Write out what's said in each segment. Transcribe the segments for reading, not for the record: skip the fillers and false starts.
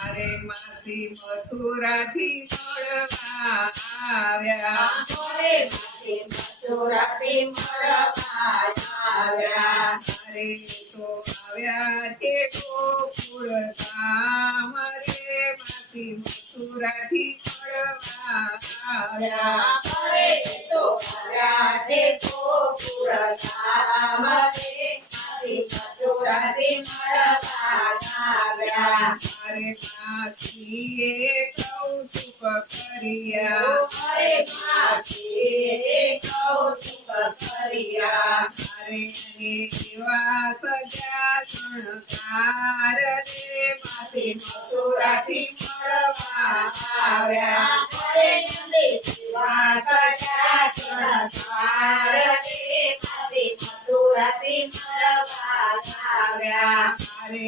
અરે માસી મથુરાથી મળવા આવ્યા અરે માસી મથુરાથી મળવા આવ્યા અરે તો આવ્યા છે ગોકુળ ધામ રે માસી મથુરાથી મળવા આવ્યા અરે તો આવ્યા છે ગોકુળ ધામ રે માસી મથુરાથી મળવા આવ્યા અરે માસીએ કૌતુક કર્યા અરે માસીએ કૌતુક કર્યા અરે એવા સજા શણગાર રે માસી મથુરાથી મળવા આવ્યા અરે નંદી શિવા સજા શણગાર રે માસી મથુરાથી મળવા આવ્યા અરે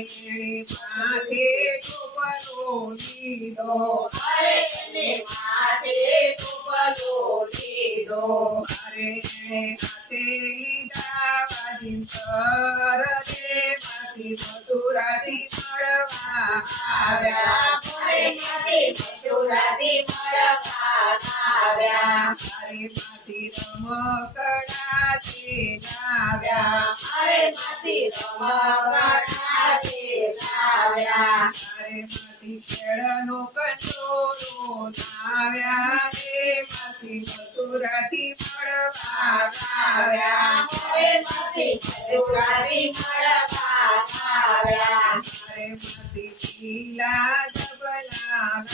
માથે ટોપલો લીધો અરે એને માથે ટોપલો લીધો અરે હાથે લીધા વાજિંત્ર રે માસી મથુરાથી મળવા આવ્યા અરે માસી મથુરાથી મળવા આવ્યા અરે માસી રમકડા છે લાવ્યા અરે માસી રમકડા છે લાવ્યા અરે માસી ખેડનો કંટોરો લાવ્યા રે માસી મથુરાથી મળવા આવ્યા અરે માસી મથુરાથી મળવા આવ્યા અરે માસી પીલા જબલા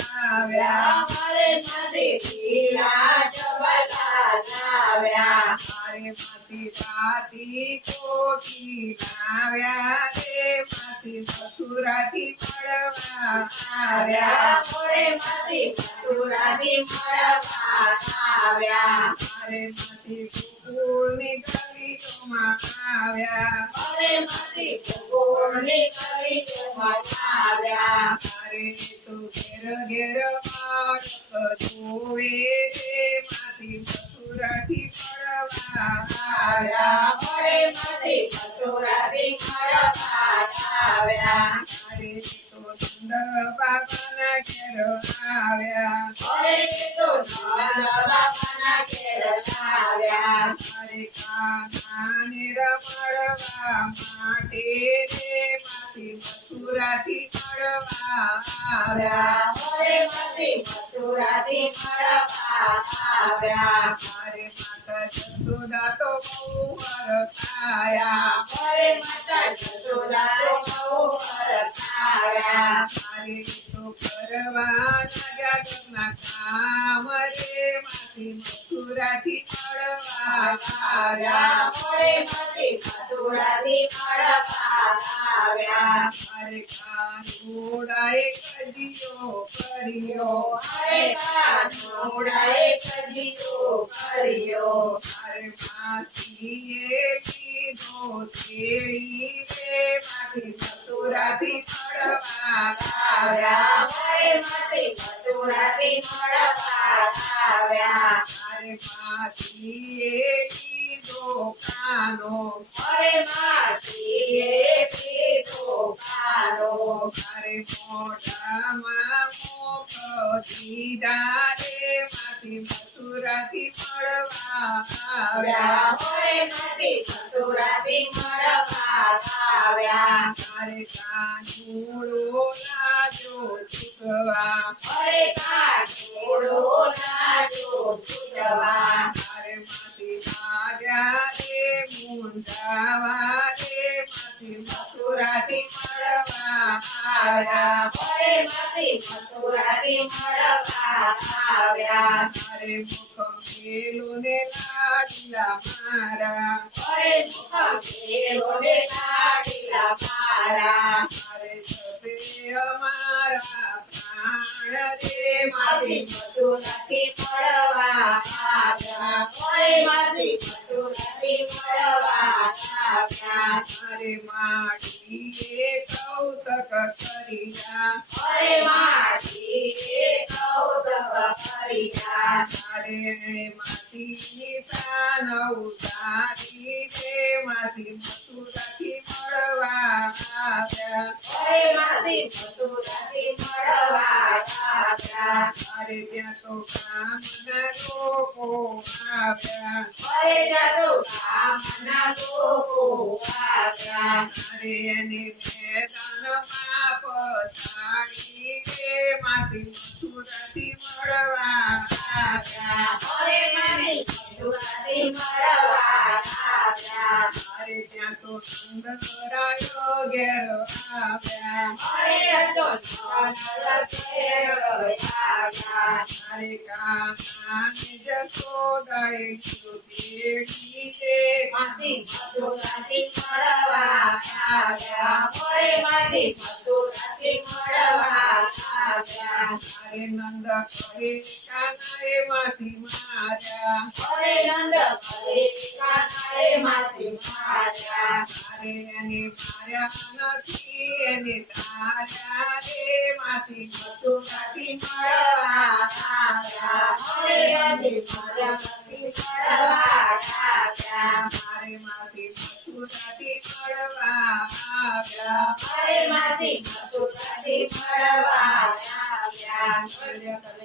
લાવ્યા અરે માસી પીલા જબલા લાવ્યા અરે માસી રાતી કોઠી લાવ્યા રે માસી મથુરાથી મળવા આવ્યા અરે માસી મથુરાથી મળવા આવ્યા અરે માસી ગોકુળની ગલીઓમાં આવ્યા અરે માસી ગોકુળની ગલીઓમાં આવ્યા અરે તો ઘેર ઘેર બાળક જોવે રે માસી મથુરાથી મળવા આવ્યા અરે માસી મથુરાથી મળવા આવ્યા અરે તો સુંદર બાબાના ઘેર આવ્યા અરે તો નંદ બાબાના ઘેર આવ્યા અરે કાનાને રમાડવા માટે રે માસી મથુરાથી મળવા આવ્યા અરે માસી મથુરાથી મળવા આવ્યા અરે માતા જસોદા તો બહુ હરખાયા અરે માતા જશોદા તો બહુ હરખાયા અરે તો કરવા લાગ્યા ઘરના કામ રે માસી મથુરાથી મળવા આવ્યા અરે માસી મથુરાથી મળવા આવ્યા અરે કાનુડાએ કજીયો કર્યો અરે કાનુડાએ કજીયો કર્યો અરે માસીએ કીધો તેડી રે માસી મથુરાથી મળવા આવ્યા અરે માસી મથુરાથી મળવા આવ્યા અરે માસીએ કીધો કાનો અરે માસીએ કીધો કાનો અરે મોઢામાં મોખ દીધા રે માસી મથુરાથી મળવા આવ્યા અરે માસી મથુરાથી મળવા આવ્યા અરે કાનુડો લાજો ચૂકવા અરે કાનુડો લાજો છૂટવા અરે માસી રાજા રે મુંજાવા રે માસી મથુરાથી મળવા આવ્યા અરે માસી મથુરાથી મળવા આવ્યા અરે મુખ મેલું ને લાડીલા મારા અરે મુખ મેલો ને લાડીલા મારા અરે સપે અમારા પ્રાણ રે માસી મથુરાથી મળવા આવ્યા અરે માસી મથુરાથી મળવા આવ્યા અરે માટીએ કૌતક કર્યા અરે માટીએ કૌતક કર્યા અરે માટીની તાન ઉતારી રે માસી મથુરાથી મળવા આવ્યા અરે માંથી મથુરાથી મળવા આવ્યા અરે ત્યાં તો ગામના લોકો આવ્યા અરે જાતો ગામના લોકો આવ્યા અરે એની મેદાનમાં પછાડી રે માથી મથુરાથી મળવા આવ્યા અરે માથી મથુરાથી મળવા આવ્યા અરે ત્યાં તો નંદ કરાયો ઘેર આવ્યા અરે જાતો નંદ ઘેર આવ્યા અરે કાના જસોદાએ તેડી રે માંથી મથુરાથી મળવા આવ્યા અરે માથી મથુરાથી મળવા આવ્યા અરે નંદ કહે કાનાએ માંથી માર્યા અરે નંદ કરે કાનાએ માંથી માર્યા અરે એને માર્યા નથી એને તાર્યા રે માંથી મથુરાથી મળવા આવ્યા અરે માથી મથુરાથી મળવા આવ્યા મારે માંથી મથુરાથી મળવા આવ્યા અરે માથી મથુરાથી મળવા આવ્યા કલ્યાણ